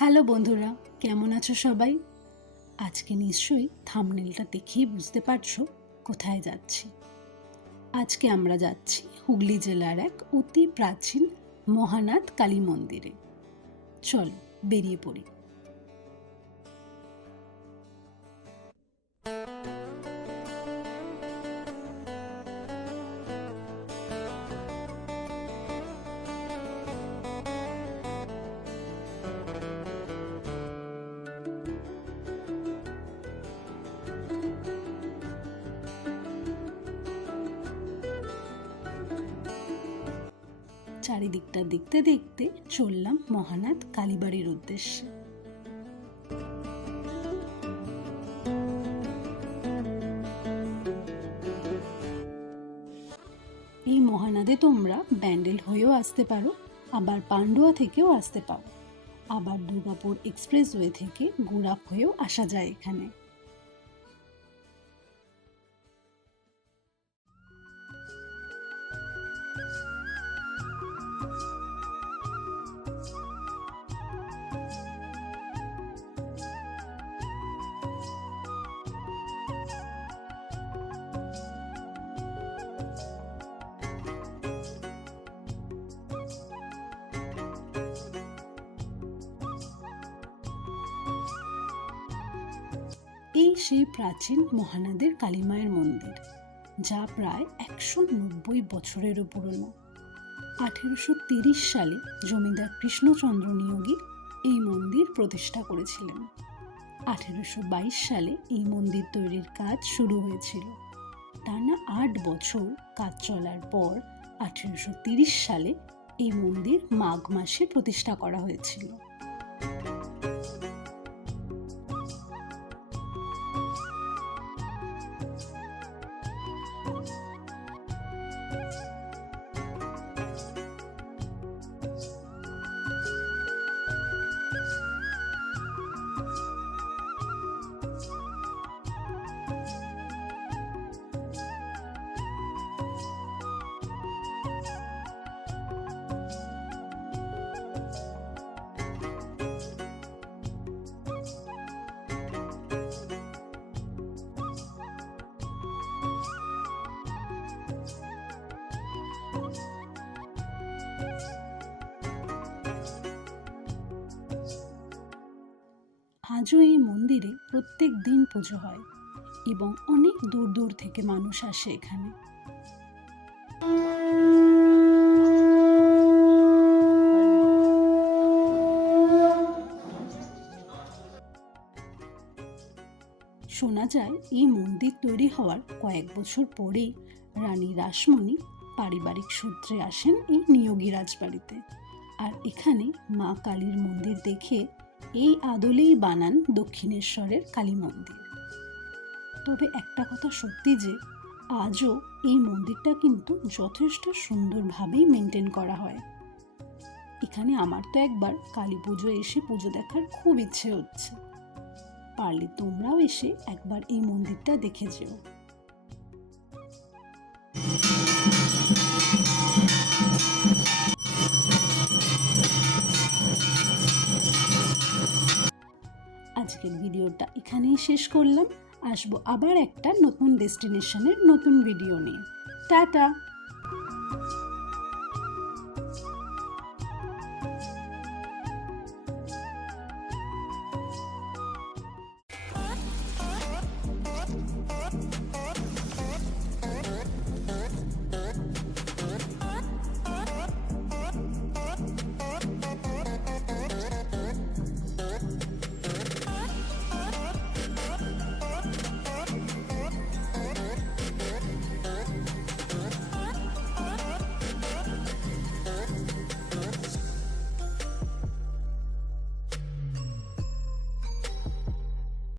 Hello বন্ধুরা, কেমন আছো সবাই? আজকে নিশ্চয়ই থামনেলটা দেখেই বুঝতে পারছ কোথায় যাচ্ছি। আজকে আমরা যাচ্ছি হুগলি জেলার এক অতি প্রাচীন মহানাথ কালী মন্দিরে। চল বেরিয়ে পড়ি। চারিদিকটা দেখতে দেখতে চললাম মহানাথ কালীবাড়ির উদ্দেশ্যে। এই মহানাদে তোমরা ব্যান্ডেল হয়েও আসতে পারো, আবার পান্ডুয়া থেকেও আসতে পারো। আবার দুর্গাপুর এক্সপ্রেসওয়ে থেকে গোড়াপ হয়েও আসা যায় এখানে। এই সেই প্রাচীন মহানাদের কালীমায়ের মন্দির, যা প্রায় একশো নব্বই বছরেরও পুরনো। আঠেরোশো তিরিশ সালে জমিদার কৃষ্ণচন্দ্র নিয়োগী এই মন্দির প্রতিষ্ঠা করেছিলেন। আঠেরোশো বাইশ সালে এই মন্দির তৈরির কাজ শুরু হয়েছিল। টানা আট বছর কাজ চলার পর আঠেরোশো তিরিশ সালে এই মন্দির মাঘ মাসে প্রতিষ্ঠা করা হয়েছিল। আজও এই মন্দিরে প্রত্যেক দিন পুজো হয় এবং অনেক দূর দূর থেকে মানুষ আসে এখানে। শোনা যায়, এই মন্দির তৈরি হওয়ার কয়েক বছর পরেই রানী রাসমণি পারিবারিক সূত্রে আসেন এই নিয়োগী রাজবাড়িতে। আর এখানে মা কালীর মন্দির দেখে এই আদলেই বানান দক্ষিণেশ্বরের কালী মন্দির। তবে একটা কথা সত্যি যে, আজও এই মন্দিরটা কিন্তু যথেষ্ট সুন্দরভাবেই মেনটেন করা হয়। এখানে আমার তো একবার কালী পুজো এসে পুজো দেখার খুব ইচ্ছে হচ্ছে। পারলে তোমরাও এসে একবার এই মন্দিরটা দেখে যেও। আজকের ভিডিওটা এখানেই শেষ করলাম। আসব আবার একটা নতুন ডেস্টিনেশনের নতুন ভিডিও নিয়ে। টাটা!